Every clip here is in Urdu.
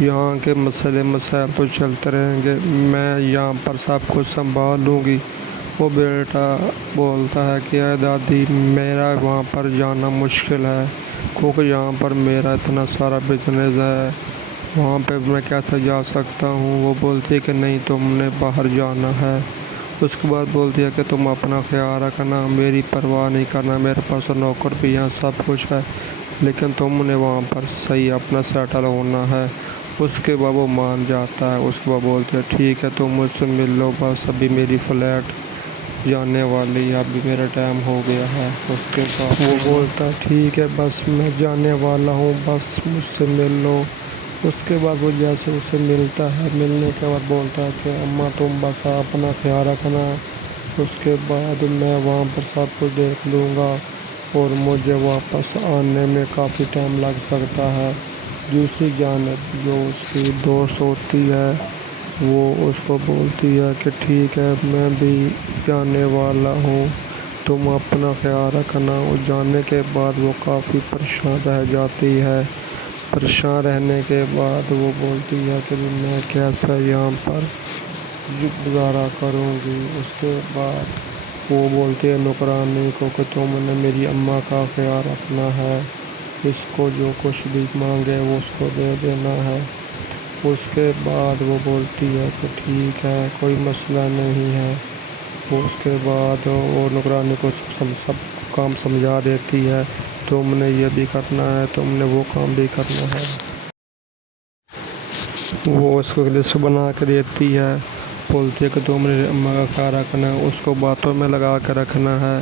یہاں کے مسئلے مسائل تو چلتے رہیں گے، میں یہاں پر سب کچھ سنبھال لوں گی۔ وہ بیٹا بولتا ہے کہ اے دادی، میرا وہاں پر جانا مشکل ہے کیونکہ یہاں پر میرا اتنا سارا بزنس ہے، وہاں پہ میں کیسے جا سکتا ہوں؟ وہ بولتی ہے کہ نہیں، تم نے باہر جانا ہے۔ اس کے بعد بولتی ہے کہ تم اپنا خیال رکھنا، میری پرواہ نہیں کرنا، میرے پاس نوکر بھی یہاں سب کچھ ہے، لیکن تم نے وہاں پر صحیح اپنا سیٹل ہونا ہے۔ اس کے بعد وہ مان جاتا ہے۔ اس کے بعد بولتے ہیں ٹھیک ہے، تم مجھ سے مل لو، بس ابھی میری فلیٹ جانے والی ہے، ابھی میرا ٹائم ہو گیا ہے۔ اس کے بعد وہ بولتا ہے ٹھیک ہے، بس میں جانے والا ہوں، بس مجھ سے مل لو۔ اس کے بعد وہ جیسے اسے ملتا ہے، ملنے کے بعد بولتا ہے کہ اماں تم بس اپنا خیال رکھنا، اس کے بعد میں وہاں پر سب کچھ دیکھ لوں گا اور مجھے واپس آنے میں کافی ٹائم لگ سکتا ہے۔ دوسری جانب جو اس کی دوست ہوتی ہے وہ اس کو بولتی ہے کہ ٹھیک ہے، میں بھی جانے والا ہوں، تم اپنا خیال رکھنا۔ اور جانے کے بعد وہ کافی پریشان رہ جاتی ہے۔ پریشان رہنے کے بعد وہ بولتی ہے کہ میں کیسا یہاں پر گزارا کروں گی۔ اس کے بعد وہ بولتی ہے نوکرانی کو کہ تم نے میری اماں کا خیال رکھنا ہے، اس کو جو کچھ بھی مانگے وہ اس کو دے دینا ہے۔ اس کے بعد وہ بولتی ہے کہ ٹھیک ہے، کوئی مسئلہ نہیں ہے۔ اس کے بعد وہ نوکرانی کو سب کام سمجھا دیتی ہے، تم نے یہ بھی کرنا ہے، تم نے وہ کام بھی کرنا ہے۔ وہ اس کو لسٹ بنا کے دیتی ہے، بولتی ہے کہ تم نے اماں کا خیال رکھنا ہے، اس کو باتوں میں لگا کے رکھنا ہے۔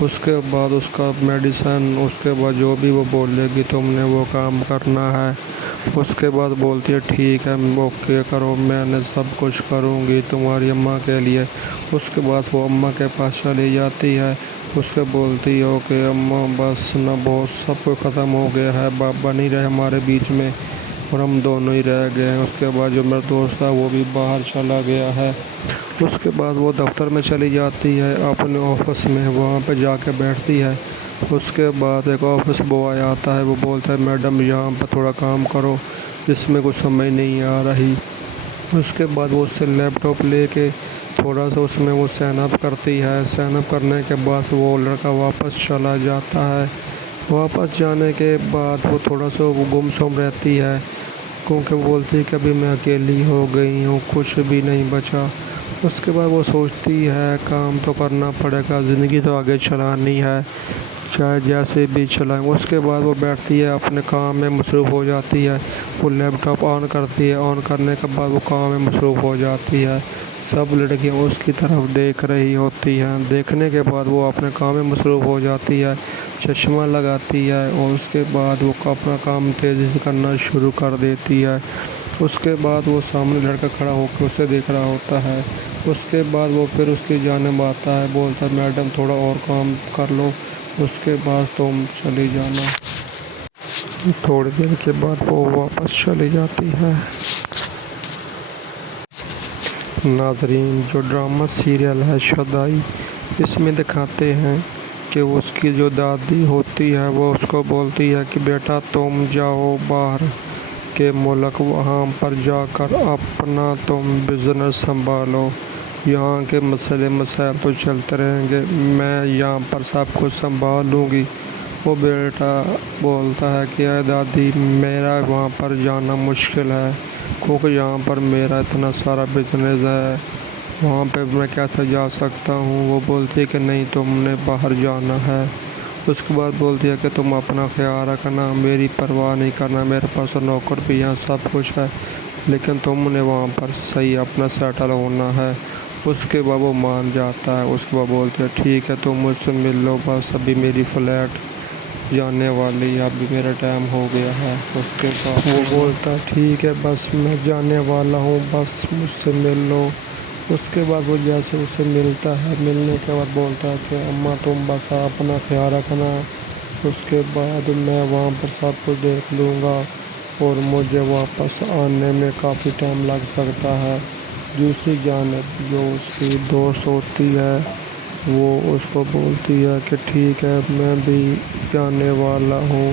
اس کے بعد اس کا میڈیسن، اس کے بعد جو بھی وہ بولے گی تم نے وہ کام کرنا ہے۔ اس کے بعد بولتی ہے ٹھیک ہے، اوکے کرو، میں نے سب کچھ کروں گی تمہاری اماں کے لیے۔ اس کے بعد وہ اماں کے پاس چلی جاتی ہے۔ اس کے بولتی ہو کہ اماں بس نہ بہت سب کچھ ختم ہو گیا ہے، بابا نہیں رہے ہمارے بیچ میں اور ہم دونوں ہی رہ گئے ہیں۔ اس کے بعد جو میرا دوست تھا وہ بھی باہر چلا گیا ہے۔ اس کے بعد وہ دفتر میں چلی جاتی ہے اپنے آفس میں، وہاں پہ جا کے بیٹھتی ہے۔ اس کے بعد ایک آفس بوائے آتا ہے، وہ بولتا ہے میڈم یہاں پر تھوڑا کام کرو، جس میں کچھ سمجھ نہیں آ رہی۔ اس کے بعد وہ اس سے لیپ ٹاپ لے کے تھوڑا سا اس میں وہ سائن اپ کرتی ہے۔ سائن اپ کرنے کے بعد وہ لڑکا واپس چلا جاتا ہے۔ واپس جانے کے بعد وہ تھوڑا سا وہ گم سم رہتی ہے کیونکہ وہ بولتی ہے کہ ابھی میں اکیلی ہو گئی ہوں، کچھ بھی نہیں بچا۔ اس کے بعد وہ سوچتی ہے کام تو کرنا پڑے گا، زندگی تو آگے چلانی ہے، چاہے جیسے بھی چلائیں۔ اس کے بعد وہ بیٹھتی ہے، اپنے کام میں مصروف ہو جاتی ہے۔ وہ لیپ ٹاپ آن کرتی ہے، آن کرنے کے بعد وہ کام میں مصروف ہو جاتی ہے۔ سب لڑکیاں اس کی طرف دیکھ رہی ہوتی ہیں۔ دیکھنے کے بعد وہ اپنے کام میں مصروف ہو جاتی ہے، چشمہ لگاتی ہے اور اس کے بعد وہ اپنا کام تیزی سے کرنا شروع کر دیتی ہے۔ اس کے بعد وہ سامنے لڑکا کھڑا ہو کے اسے دیکھ رہا ہوتا ہے۔ اس کے بعد وہ پھر اس کی جانب آتا ہے، بولتا ہے میڈم تھوڑا اور کام کر لو، اس کے بعد تم چلی جانا۔ تھوڑی دیر کے بعد وہ واپس چلی جاتی ہے۔ ناظرین، جو ڈرامہ سیریل ہے شدائی، اس میں دکھاتے ہیں کہ اس کی جو دادی ہوتی ہے وہ اس کو بولتی ہے کہ بیٹا تم جاؤ باہر کے ملک، وہاں پر جا کر اپنا تم بزنس سنبھالو، یہاں کے مسئلے مسائل تو چلتے رہیں گے، میں یہاں پر سب کچھ سنبھال لوں گی۔ وہ بیٹا بولتا ہے کہ اے دادی، میرا وہاں پر جانا مشکل ہے کیونکہ یہاں پر میرا اتنا سارا بزنس ہے، وہاں پہ میں کیسے جا سکتا ہوں؟ وہ بولتی ہے کہ نہیں، تم نے باہر جانا ہے۔ اس کے بعد بولتی ہے کہ تم اپنا خیال رکھنا، میری پرواہ نہیں کرنا، میرے پاس نوکر بھی یہاں سب کچھ ہے، لیکن تم نے وہاں پر صحیح اپنا سیٹل ہونا ہے۔ اس کے بعد وہ مان جاتا ہے۔ اس کے بعد بولتے ہیں ٹھیک ہے، تم مجھ سے مل لو، بس ابھی میری فلیٹ جانے والی ہے، ابھی میرا ٹائم ہو گیا ہے۔ اس کے بعد وہ بولتا ہے ٹھیک ہے، بس میں جانے والا ہوں، بس مجھ سے مل لو۔ اس کے بعد وہ جیسے اسے ملتا ہے، ملنے کے بعد بولتا ہے کہ اماں تم بس اپنا خیال رکھنا، اس کے بعد میں وہاں پر سب کچھ دیکھ لوں گا اور مجھے واپس آنے میں کافی ٹائم لگ سکتا ہے۔ دوسری جانب جو اس کی دوست ہوتی ہے وہ اس کو بولتی ہے کہ ٹھیک ہے، میں بھی جانے والا ہوں،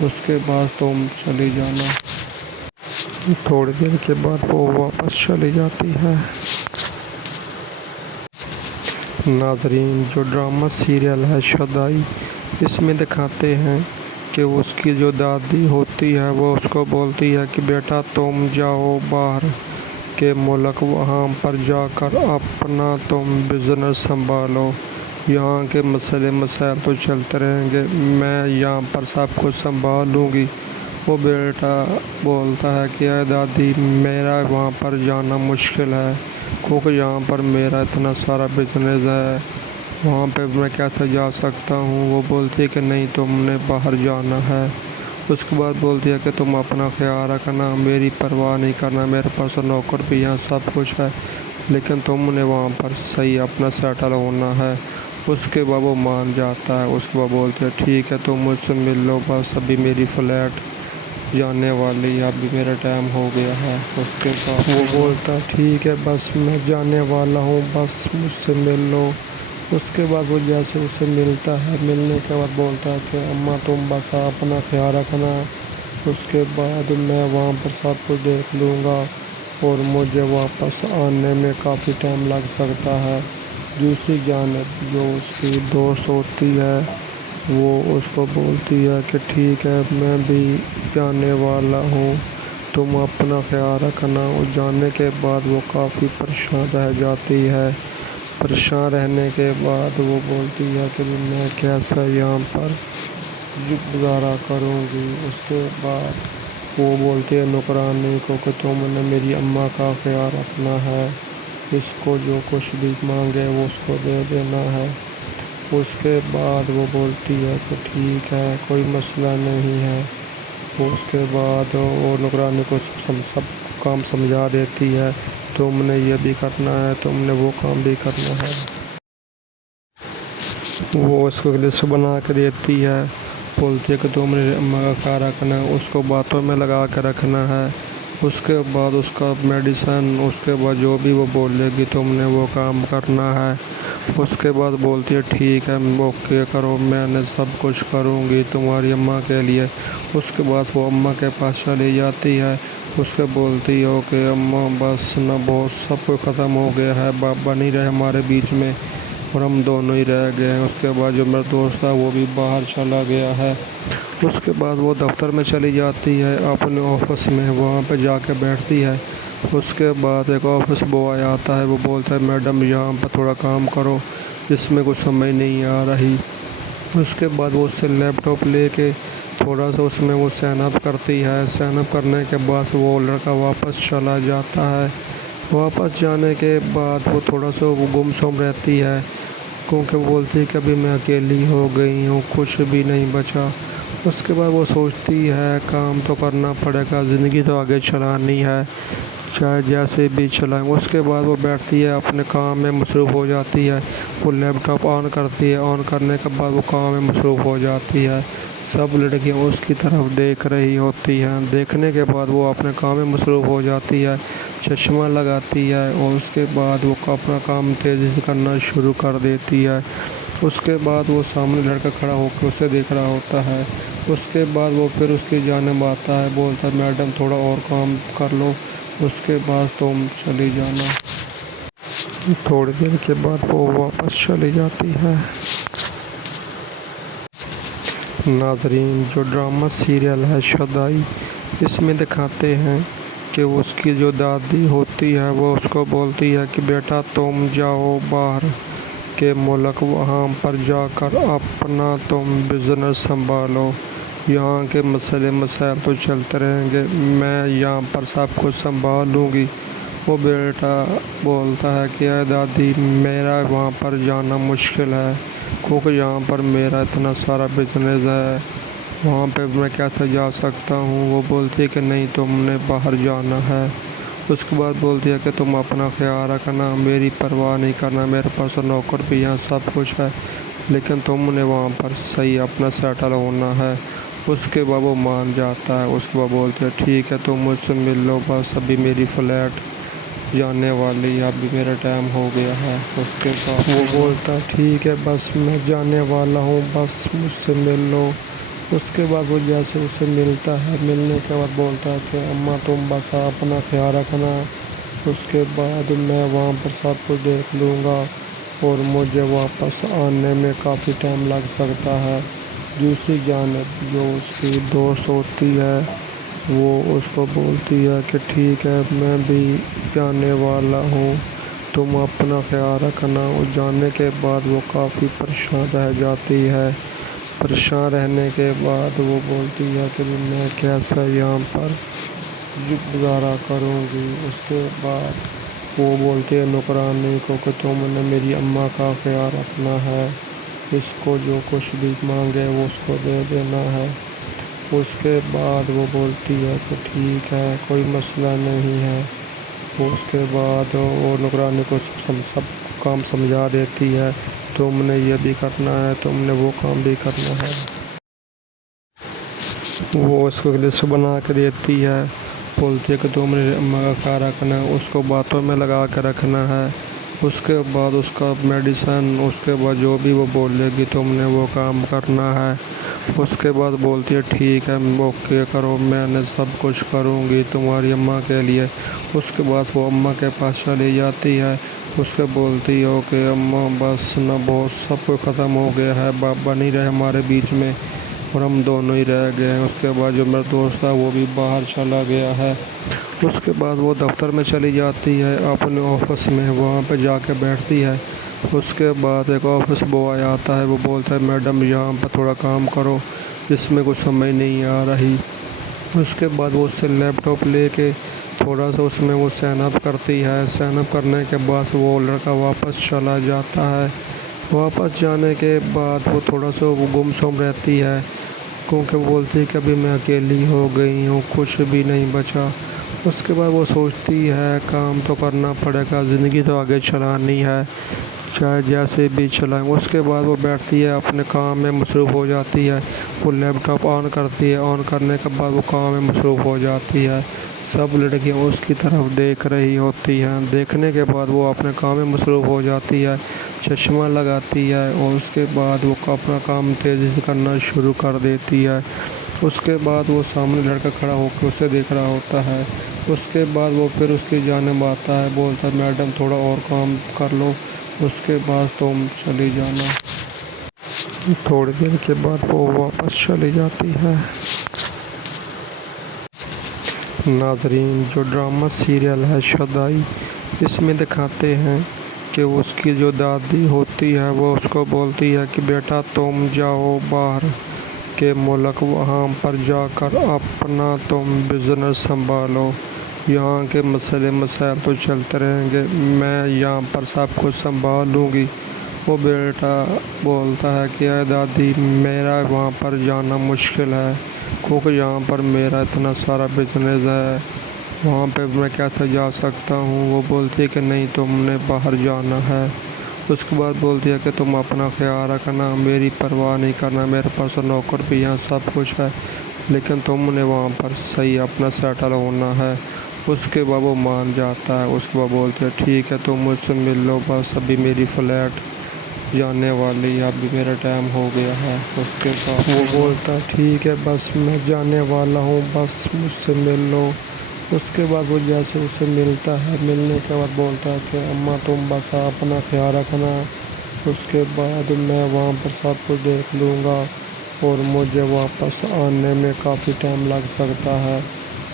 اس کے بعد تم چلی جانا۔ تھوڑی دیر کے بعد وہ واپس چلی جاتی ہے۔ ناظرین، جو ڈرامہ سیریل ہے شدائی، اس میں دکھاتے ہیں کہ اس کی جو دادی ہوتی ہے وہ اس کو بولتی ہے کہ بیٹا تم جاؤ باہر کے ملک، وہاں پر جا کر اپنا تم بزنس سنبھالو، یہاں کے مسئلے مسائل تو چلتے رہیں گے، میں یہاں پر سب کچھ سنبھال لوں گی۔ وہ بیٹا بولتا ہے کہ اے دادی، میرا وہاں پر جانا مشکل ہے کیونکہ یہاں پر میرا اتنا سارا بزنس ہے، وہاں پہ میں کیسے جا سکتا ہوں؟ وہ بولتی ہے کہ نہیں، تم نے باہر جانا ہے۔ اس کے بعد بولتی ہے کہ تم اپنا خیال رکھنا، میری پرواہ نہیں کرنا، میرے پاس نوکر بھی یہاں سب کچھ ہے، لیکن تم نے وہاں پر صحیح اپنا سیٹل ہونا ہے۔ اس کے بعد وہ مان جاتا ہے۔ اس کے بعد بولتے ہیں ٹھیک ہے، تم مجھ سے مل لو، بس ابھی میری فلائٹ جانے والی ہے، ابھی میرا ٹائم ہو گیا ہے۔ اس کے بعد وہ بولتا ہے ٹھیک ہے، بس میں جانے والا ہوں، بس مجھ سے مل لو۔ اس کے بعد وہ جیسے اسے ملتا ہے، ملنے کے بعد بولتا ہے کہ اماں تم بس اپنا خیال رکھنا، اس کے بعد میں وہاں پر سب کچھ دیکھ لوں گا اور مجھے واپس آنے میں کافی ٹائم لگ سکتا ہے۔ دوسری جانب جو اس کی دوست ہوتی ہے وہ اس کو بولتی ہے کہ ٹھیک ہے، میں بھی جانے والا ہوں، تم اپنا خیال رکھنا۔ اور جانے کے بعد وہ کافی پریشان رہ جاتی ہے۔ پریشان رہنے کے بعد وہ بولتی ہے کہ میں کیسا یہاں پر گزارا کروں گی۔ اس کے بعد وہ بولتی ہے نوکرانی کو کہ تم نے میری اماں کا خیال رکھنا ہے، اس کو جو کچھ بھی مانگے وہ اس کو دے دینا ہے۔ اس کے بعد وہ بولتی ہے کہ ٹھیک ہے، کوئی مسئلہ نہیں ہے۔ اس کے بعد وہ نوکرانی کو سب کام سمجھا دیتی ہے، تم نے یہ بھی کرنا ہے، تم نے وہ کام بھی کرنا ہے۔ وہ اس کو لسٹ بنا کے دیتی ہے، بولتی ہے کہ تم نے اماں کا خیال رکھنا ہے، اس کو باتوں میں لگا کے رکھنا ہے۔ اس کے بعد اس کا میڈیسن، اس کے بعد جو بھی وہ بولے گی تم نے وہ کام کرنا ہے۔ اس کے بعد بولتی ہے ٹھیک ہے، اوکے کرو، میں نے سب کچھ کروں گی تمہاری اماں کے لیے۔ اس کے بعد وہ اماں کے پاس چلی جاتی ہے۔ اس کے بولتی ہو کہ اماں بس نہ، بہت سب کچھ ختم ہو گیا ہے، بابا نہیں رہے ہمارے بیچ میں اور ہم دونوں ہی رہ گئے ہیں۔ اس کے بعد جو میرا دوست تھا وہ بھی باہر چلا گیا ہے۔ اس کے بعد وہ دفتر میں چلی جاتی ہے، اپنے آفس میں وہاں پہ جا کے بیٹھتی ہے۔ اس کے بعد ایک آفس بوائے آتا ہے، وہ بولتا ہے میڈم یہاں پر تھوڑا کام کرو، جس میں کچھ سمجھ نہیں آ رہی۔ اس کے بعد وہ اس سے لیپ ٹاپ لے کے تھوڑا سا اس میں وہ سائن اپ کرتی ہے۔ سائن اپ کرنے کے بعد وہ لڑکا واپس چلا جاتا ہے۔ واپس جانے کے بعد وہ تھوڑا سا وہ گم سم رہتی ہے کیونکہ وہ بولتی ہے کہ ابھی میں اکیلی ہو گئی ہوں، کچھ بھی نہیں بچا۔ اس کے بعد وہ سوچتی ہے کام تو کرنا پڑے گا، زندگی تو آگے چلانی ہے، چاہے جیسے بھی چلائیں۔ اس کے بعد وہ بیٹھتی ہے، اپنے کام میں مصروف ہو جاتی ہے۔ وہ لیپ ٹاپ آن کرتی ہے، آن کرنے کے بعد وہ کام میں مصروف ہو جاتی ہے۔ سب لڑکیاں اس کی طرف دیکھ رہی ہوتی ہیں۔ دیکھنے کے بعد وہ اپنے کام میں مصروف ہو جاتی ہے، چشمہ لگاتی ہے اور اس کے بعد وہ اپنا کام تیزی سے کرنا شروع کر دیتی ہے۔ اس کے بعد وہ سامنے لڑکا کھڑا ہو کے اسے دیکھ رہا ہوتا ہے۔ اس کے بعد وہ پھر اس کی جانب آتا ہے، بولتا ہے میڈم تھوڑا اور کام کر لو، اس کے بعد تم چلی جانا۔ تھوڑی دیر کے بعد وہ واپس چلی جاتی ہے۔ ناظرین، جو ڈرامہ سیریل ہے شدائی، اس میں دکھاتے ہیں کہ اس کی جو دادی ہوتی ہے وہ اس کو بولتی ہے کہ بیٹا تم جاؤ باہر کے ملک، وہاں پر جا کر اپنا تم بزنس سنبھالو، یہاں کے مسئلے مسائل تو چلتے رہیں گے، میں یہاں پر سب کچھ سنبھال لوں گی۔ وہ بیٹا بولتا ہے کہ اے دادی، میرا وہاں پر جانا مشکل ہے کیونکہ یہاں پر میرا اتنا سارا بزنس ہے، وہاں پہ میں کیسے جا سکتا ہوں؟ وہ بولتی ہے کہ نہیں، تم نے باہر جانا ہے۔ اس کے بعد بولتی ہے کہ تم اپنا خیال رکھنا، میری پرواہ نہیں کرنا، میرے پاس نوکر بھی یہاں سب کچھ ہے، لیکن تم نے وہاں پر صحیح اپنا سیٹل ہونا ہے۔ اس کے بعد وہ مان جاتا ہے۔ اس کے بعد بولتے ہیں ٹھیک ہے، تم مجھ سے مل لو، بس ابھی میری فلائٹ جانے والی ہے، ابھی میرا ٹائم ہو گیا ہے۔ اس کے بعد وہ بولتا ہے ٹھیک ہے، بس میں جانے والا ہوں، بس مجھ سے مل لو۔ اس کے بعد وہ جیسے اسے ملتا ہے، ملنے کے بعد بولتا ہے کہ اماں تم بس اپنا خیال رکھنا، اس کے بعد میں وہاں پر سب کچھ دیکھ لوں گا اور مجھے واپس آنے میں کافی ٹائم لگ سکتا ہے۔ دوسری جانب جو اس کی دوست ہوتی ہے وہ اس کو بولتی ہے کہ ٹھیک ہے میں بھی جانے والا ہوں، تم اپنا خیال رکھنا۔ اور جانے کے بعد وہ کافی پریشان رہ جاتی ہے۔ پریشان رہنے کے بعد وہ بولتی ہے کہ میں کیسا یہاں پر گزارا کروں گی۔ اس کے بعد وہ بولتی ہے نوکرانی کو کہ تم نے میری اماں کا خیال رکھنا ہے، اس کو جو کچھ بھی مانگے وہ اس کو دے دینا ہے۔ اس کے بعد وہ بولتی ہے کہ ٹھیک ہے کوئی مسئلہ نہیں ہے۔ اس کے بعد وہ نوکرانی کو سب کام سمجھا دیتی ہے، تم نے یہ بھی کرنا ہے، تم نے وہ کام بھی کرنا ہے۔ وہ اس کو لسٹ بنا کے دیتی ہے، بولتی ہے کہ تم نے اماں کا خیال رکھنا ہے، اس کو باتوں میں لگا کے رکھنا ہے۔ اس کے بعد اس کا میڈیسن، اس کے بعد جو بھی وہ بولے گی تم نے وہ کام کرنا ہے۔ اس کے بعد بولتی ہے ٹھیک ہے اوکے کرو، میں نے سب کچھ کروں گی تمہاری اماں کے لیے۔ اس کے بعد وہ اماں کے پاس چلی جاتی ہے، اس کے بولتی ہے کہ اماں بس نہ بہت سب کچھ ختم ہو گیا ہے، بابا نہیں رہے ہمارے بیچ میں اور ہم دونوں ہی رہ گئے ہیں۔ اس کے بعد جو میرا دوست تھا وہ بھی باہر چلا گیا ہے۔ اس کے بعد وہ دفتر میں چلی جاتی ہے اپنے آفس میں، وہاں پہ جا کے بیٹھتی ہے۔ اس کے بعد ایک آفس بوائے آتا ہے، وہ بولتا ہے میڈم یہاں پر تھوڑا کام کرو، جس میں کچھ سمجھ نہیں آ رہی۔ اس کے بعد وہ اس سے لیپ ٹاپ لے کے تھوڑا سا اس میں وہ سائن اپ کرتی ہے۔ سائن اپ کرنے کے بعد وہ لڑکا واپس چلا جاتا ہے۔ واپس جانے کے بعد وہ تھوڑا سا وہ گم سم رہتی ہے، کیونکہ وہ بولتی ہے کہ ابھی میں اکیلی ہو گئی ہوں، کچھ بھی نہیں بچا۔ اس کے بعد وہ سوچتی ہے کام تو کرنا پڑے گا، زندگی تو آگے چلانی ہے، چاہے جیسے بھی چلائیں۔ اس کے بعد وہ بیٹھتی ہے اپنے کام میں مصروف ہو جاتی ہے، وہ لیپ ٹاپ آن کرتی ہے، آن کرنے کے بعد وہ کام میں مصروف ہو جاتی ہے۔ سب لڑکیاں اس کی طرف دیکھ رہی ہوتی ہیں۔ دیکھنے کے بعد وہ اپنے کام میں مصروف ہو جاتی ہے، چشمہ لگاتی ہے اور اس کے بعد وہ اپنا کام تیزی سے کرنا شروع کر دیتی ہے۔ اس کے بعد وہ سامنے لڑکا کھڑا ہو کے اسے دیکھ رہا ہوتا ہے۔ اس کے بعد وہ پھر اس کی جانب آتا ہے، بولتا ہے میڈم تھوڑا اور کام کر لو، اس کے بعد تم چلی جانا۔ تھوڑی دیر کے بعد وہ واپس چلی جاتی ہے۔ ناظرین، جو ڈرامہ سیریل ہے شدائی، اس میں دکھاتے ہیں کہ اس کی جو دادی ہوتی ہے وہ اس کو بولتی ہے کہ بیٹا تم جاؤ باہر کے ملک، وہاں پر جا کر اپنا تم بزنس سنبھالو، یہاں کے مسئلے مسائل تو چلتے رہیں گے، میں یہاں پر سب کچھ سنبھال لوں گی۔ وہ بیٹا بولتا ہے کہ اے دادی میرا وہاں پر جانا مشکل ہے، کیونکہ یہاں پر میرا اتنا سارا بزنس ہے، وہاں پہ میں کیسے جا سکتا ہوں۔ وہ بولتی ہے کہ نہیں تم نے باہر جانا ہے۔ اس کے بعد بولتی ہے کہ تم اپنا خیال رکھنا، میری پرواہ نہیں کرنا، میرے پاس نوکر بھی یہاں سب کچھ ہے، لیکن تم نے وہاں پر صحیح اپنا سیٹل ہونا ہے۔ اس کے بعد وہ مان جاتا ہے۔ اس کے بعد بولتے ہیں ٹھیک ہے تم مجھ سے مل لو، بس ابھی میری فلائٹ جانے والی ہے، ابھی میرا ٹائم ہو گیا ہے۔ اس کے بعد وہ بولتا ہے ٹھیک ہے بس میں جانے والا ہوں، بس مجھ سے مل لو۔ اس کے بعد وہ جیسے اسے ملتا ہے، ملنے کے بعد بولتا ہے کہ اماں تم بس اپنا خیال رکھنا، اس کے بعد میں وہاں پر سب کچھ دیکھ لوں گا اور مجھے واپس آنے میں کافی ٹائم لگ سکتا ہے۔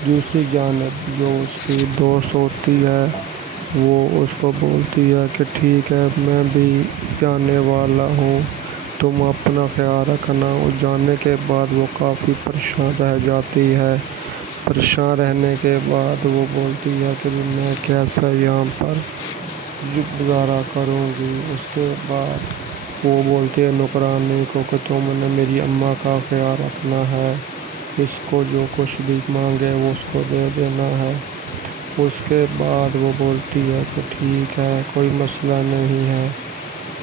دوسری جانب جو اس کی دوست ہوتی ہے وہ اس کو بولتی ہے کہ ٹھیک ہے میں بھی جانے والا ہوں، تم اپنا خیال رکھنا۔ اور جانے کے بعد وہ کافی پریشان رہ جاتی ہے۔ پریشان رہنے کے بعد وہ بولتی ہے کہ میں کیسا یہاں پر گزارا کروں گی۔ اس کے بعد وہ بولتی ہے نوکرانی کو کہ تم نے میری اماں کا خیال رکھنا ہے، اس کو جو کچھ بھی مانگے وہ اس کو دے دینا ہے۔ اس کے بعد وہ بولتی ہے کہ ٹھیک ہے کوئی مسئلہ نہیں ہے۔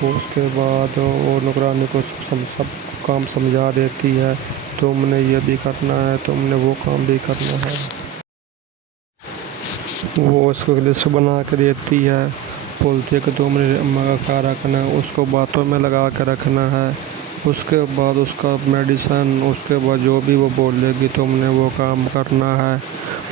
اس کے بعد وہ نوکرانی کو سب کام سمجھا دیتی ہے، تم نے یہ بھی کرنا ہے، تم نے وہ کام بھی کرنا ہے۔ وہ اس کو لسٹ بنا کے دیتی ہے، بولتی ہے کہ تم نے اماں کا خیال رکھنا ہے، اس کو باتوں میں لگا کے رکھنا ہے۔ اس کے بعد اس کا میڈیسن، اس کے بعد جو بھی وہ بولے گی تم نے وہ کام کرنا ہے۔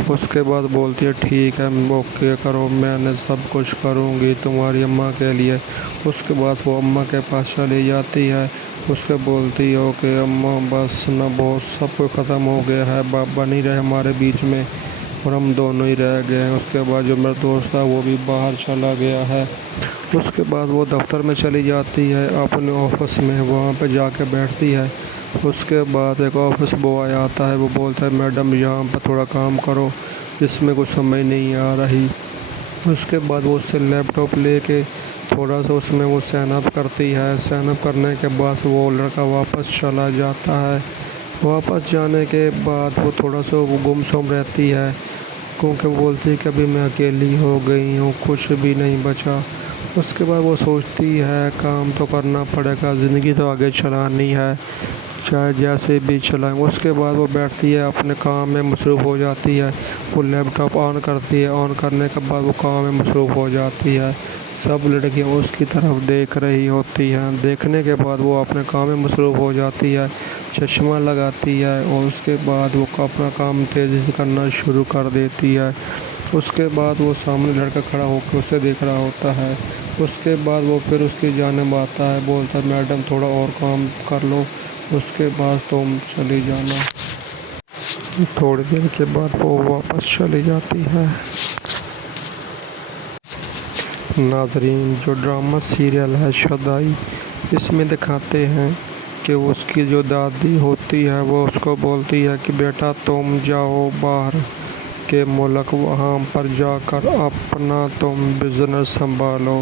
اس کے بعد بولتی ہے ٹھیک ہے اوکے کرو، میں نے سب کچھ کروں گی تمہاری اماں کے لیے۔ اس کے بعد وہ اماں کے پاس چلی جاتی ہے۔ اس کے بولتی ہے کہ اماں بس نہ بہت سب کچھ ختم ہو گیا ہے، بابا نہیں رہے ہمارے بیچ میں اور ہم دونوں ہی رہ گئے ہیں۔ اس کے بعد جو میرا دوست تھا وہ بھی باہر چلا گیا ہے۔ اس کے بعد وہ دفتر میں چلی جاتی ہے اپنے آفس میں، وہاں پہ جا کے بیٹھتی ہے۔ اس کے بعد ایک آفس بوائے آتا ہے، وہ بولتا ہے میڈم یہاں پر تھوڑا کام کرو، جس میں کچھ سمجھ نہیں آ رہی۔ اس کے بعد وہ اس سے لیپ ٹاپ لے کے تھوڑا سا اس میں وہ سائن اپ کرتی ہے۔ سائن اپ کرنے کے بعد وہ لڑکا واپس چلا جاتا ہے۔ واپس جانے کے بعد وہ تھوڑا سا وہ گم سم رہتی ہے، کیونکہ وہ بولتی ہے کہ ابھی میں اکیلی ہو گئی ہوں، کچھ بھی نہیں بچا۔ اس کے بعد وہ سوچتی ہے کام تو کرنا پڑے گا، زندگی تو آگے چلانی ہے، چاہے جیسے بھی چلائیں۔ اس کے بعد وہ بیٹھتی ہے اپنے کام میں مصروف ہو جاتی ہے۔ وہ لیپ ٹاپ آن کرتی ہے، آن کرنے کے بعد وہ کام میں مصروف ہو جاتی ہے۔ سب لڑکیاں اس کی طرف دیکھ رہی ہوتی ہیں۔ دیکھنے کے بعد وہ اپنے کام میں مصروف ہو جاتی ہے، چشمہ لگاتی ہے اور اس کے بعد وہ اپنا کام تیزی سے کرنا شروع کر دیتی ہے۔ اس کے بعد وہ سامنے لڑکا کھڑا ہو کے اسے دیکھ رہا ہوتا ہے۔ اس کے بعد وہ پھر اس کی جانب آتا ہے، بولتا ہے میڈم تھوڑا اور کام کر لو، اس کے بعد تم چلی جانا۔ تھوڑی دیر کے بعد وہ واپس چلی جاتی ہے۔ ناظرین، جو ڈرامہ سیریل ہے شدائی، اس میں دکھاتے ہیں کہ اس کی جو دادی ہوتی ہے وہ اس کو بولتی ہے کہ بیٹا تم جاؤ باہر کے ملک، وہاں پر جا کر اپنا تم بزنس سنبھالو،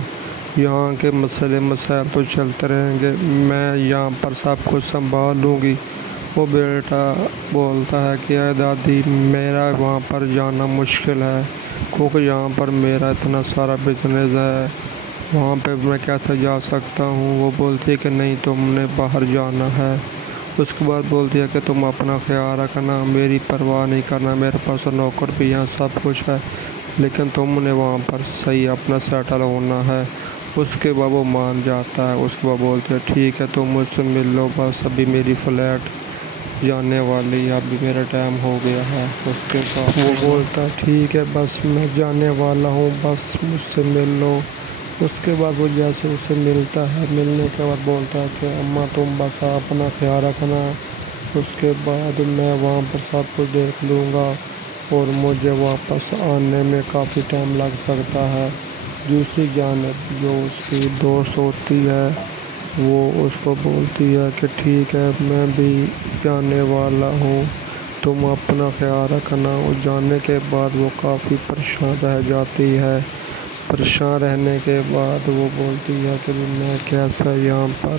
یہاں کے مسئلے مسائل تو چلتے رہیں گے، میں یہاں پر سب کچھ سنبھال لوں گی۔ وہ بیٹا بولتا ہے کہ اے دادی میرا وہاں پر جانا مشکل ہے، کیونکہ یہاں پر میرا اتنا سارا بزنس ہے، وہاں پہ میں کیسے جا سکتا ہوں۔ وہ بولتی ہے کہ نہیں تم نے باہر جانا ہے۔ اس کے بعد بولتی ہے کہ تم اپنا خیال رکھنا، میری پرواہ نہیں کرنا، میرے پاس نوکر بھی یہاں سب کچھ ہے، لیکن تم نے وہاں پر صحیح اپنا سیٹل ہونا ہے۔ اس کے بعد وہ مان جاتا ہے۔ اس کے بعد بولتے ہیں ٹھیک ہے تم مجھ سے مل لو، بس ابھی میری فلائٹ جانے والی ہے، ابھی میرا ٹائم ہو گیا ہے۔ اس کے بعد وہ بولتا ہے ٹھیک ہے بس میں جانے والا ہوں، بس مجھ سے مل لو۔ اس کے بعد وہ جیسے اسے ملتا ہے، ملنے کے بعد بولتا ہے کہ اماں تم بس اپنا خیال رکھنا، اس کے بعد میں وہاں پر سب کچھ دیکھ لوں گا اور مجھے واپس آنے میں کافی ٹائم لگ سکتا ہے۔ دوسری جانب جو اس کی دوست ہوتی ہے وہ اس کو بولتی ہے کہ ٹھیک ہے میں بھی جانے والا ہوں، تم اپنا خیال رکھنا۔ اور جانے کے بعد وہ کافی پریشان رہ جاتی ہے۔ پریشان رہنے کے بعد وہ بولتی ہے کہ میں کیسا یہاں پر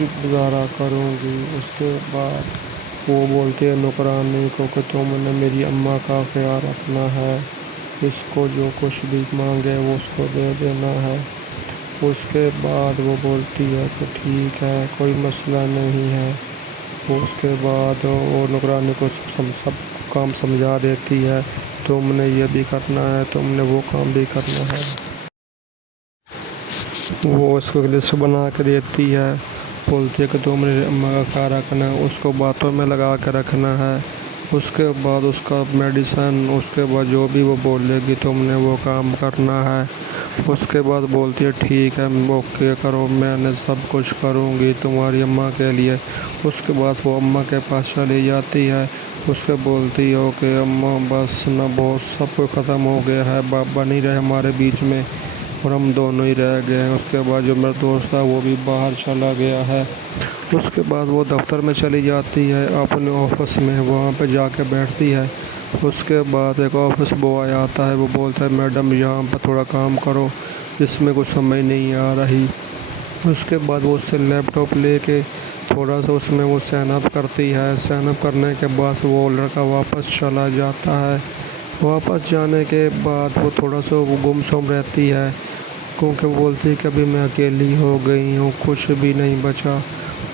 گزارا کروں گی۔ اس کے بعد وہ بولتی ہے نوکرانی کو کہ تم نے میری اماں کا خیال رکھنا ہے، اس کو جو کچھ بھی مانگے وہ اس کو دے دینا ہے۔ اس کے بعد وہ بولتی ہے کہ ٹھیک ہے کوئی مسئلہ نہیں ہے۔ اس کے بعد وہ نوکرانی کو سب کام سمجھا دیتی ہے، تم نے یہ بھی کرنا ہے، تم نے وہ کام بھی کرنا ہے۔ وہ اس کو لسٹ بنا کے دیتی ہے، بولتی ہے کہ تم نے اماں کا خیال رکھنا ہے، اس کو باتوں میں لگا کے رکھنا ہے۔ اس کے بعد اس کا میڈیسن، اس کے بعد جو بھی وہ بولے گی تم نے وہ کام کرنا ہے۔ اس کے بعد بولتی ہے ٹھیک ہے اوکے کرو، میں نے سب کچھ کروں گی تمہاری اماں کے لیے۔ اس کے بعد وہ اماں کے پاس چلی جاتی ہے۔ اس کے بولتی ہے کہ اماں بس نہ بہت سب کچھ ختم ہو گیا ہے، بابا نہیں رہے ہمارے بیچ میں اور ہم دونوں ہی رہ گئے ہیں۔ اس کے بعد جو میرا دوست تھا وہ بھی باہر چلا گیا ہے۔ اس کے بعد وہ دفتر میں چلی جاتی ہے اپنے آفس میں، وہاں پہ جا کے بیٹھتی ہے۔ اس کے بعد ایک آفس بوائے آتا ہے، وہ بولتا ہے میڈم یہاں پر تھوڑا کام کرو، جس میں کچھ سمجھ نہیں آ رہی۔ اس کے بعد وہ اس سے لیپ ٹاپ لے کے تھوڑا سا اس میں وہ سائن اپ کرتی ہے۔ سائن اپ کرنے کے بعد وہ لڑکا واپس چلا جاتا ہے۔ واپس جانے کے بعد وہ تھوڑا سا وہ گم سم رہتی ہے، کیونکہ وہ بولتی ہے کہ ابھی میں اکیلی ہو گئی ہوں، کچھ بھی نہیں بچا۔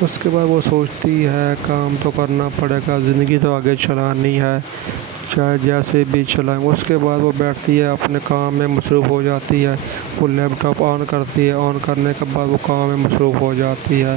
اس کے بعد وہ سوچتی ہے کام تو کرنا پڑے گا، زندگی تو آگے چلانی ہے، چاہے جیسے بھی چلائیں۔ اس کے بعد وہ بیٹھتی ہے اپنے کام میں مصروف ہو جاتی ہے۔ وہ لیپ ٹاپ آن کرتی ہے، آن کرنے کے بعد وہ کام میں مصروف ہو جاتی ہے۔